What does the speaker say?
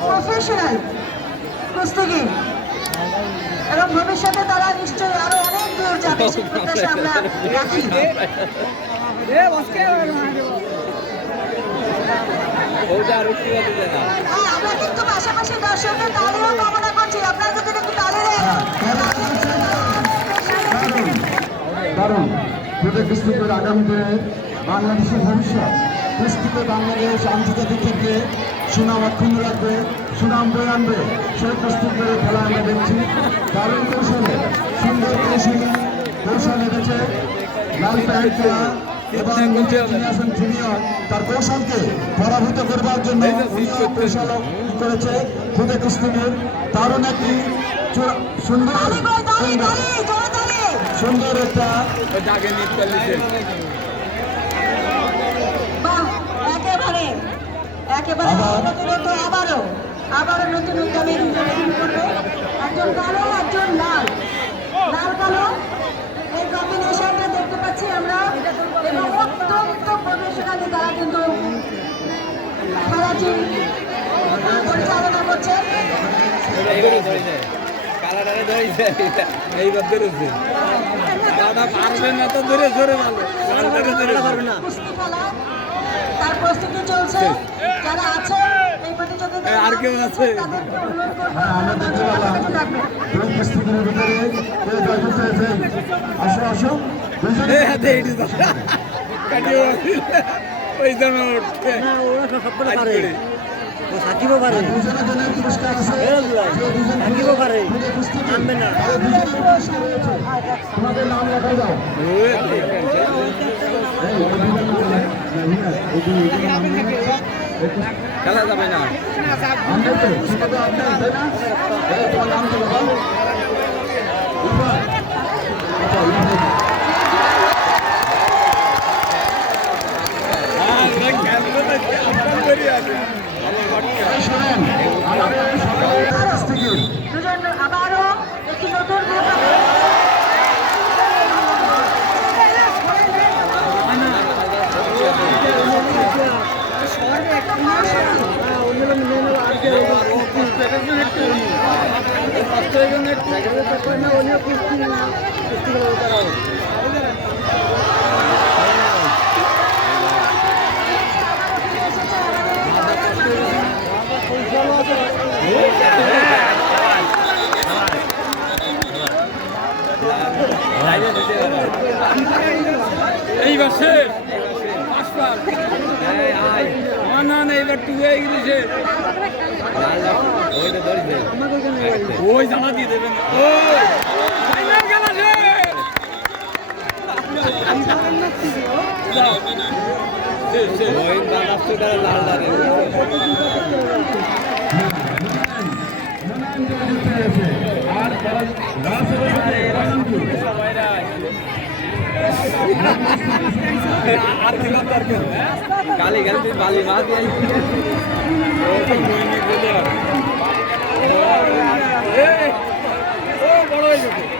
Professional কুস্তিগীর এবং ভবিষ্যতে তারা নিশ্চয়ই আরো অনেক দূর যাবে সেই প্রত্যাশা আমরা রাখি। আমরা কিন্তু পাশাপাশি দর্শকদের তালিও কামনা করছি, আপনারা যদি একটু তালি কারণ প্রত্যেক কুস্তিগীর আগামী দিনে বাংলাদেশের ভবিষ্যৎ, কুস্তিতে বাংলাদেশ আন্তর্জাতিক ক্ষেত্রে সুনাম অক্ষুণ্ণ রাখবে, সুনাম বয়ে আনবে, সেই কুস্তিগীরের খেলা আমরা দেখছি। দারুণ কৌশলে, সুন্দর কৌশল এনেছে লাল প্যান্ট এবং জুনিয়র তার কৌশলকে পরাভূত করবার জন্য কৌশল করেছে খুদে কুস্তিগীর। দারুণ একটি সুন্দর একটা একেবারে আবারও নতুন উদ্যমে করবে একজন কালো একজন লাল কালো এই কম্বিনেশনটা দেখতে পাচ্ছি আমরা এবং অত্যন্ত প্রফেশনালি তারা কিন্তু খেলাটি পরিচালনা করছে। তার প্রস্তুতি চলছে, যারা আছে এই প্রতিযোগিতায় আর কেউ আছে সাকিবও পারে, সাকিবও পারে, আনবে না। তোমাদের নাম লেখা দাও। খেলা যাবে না, আবারও একটি নতুন এইবার শেষ না এইবার টু হয়ে গেছে, ওই জামা দিয়ে দেবেন। কালি গালি বালি মাছ বড় হয়ে যাবে না,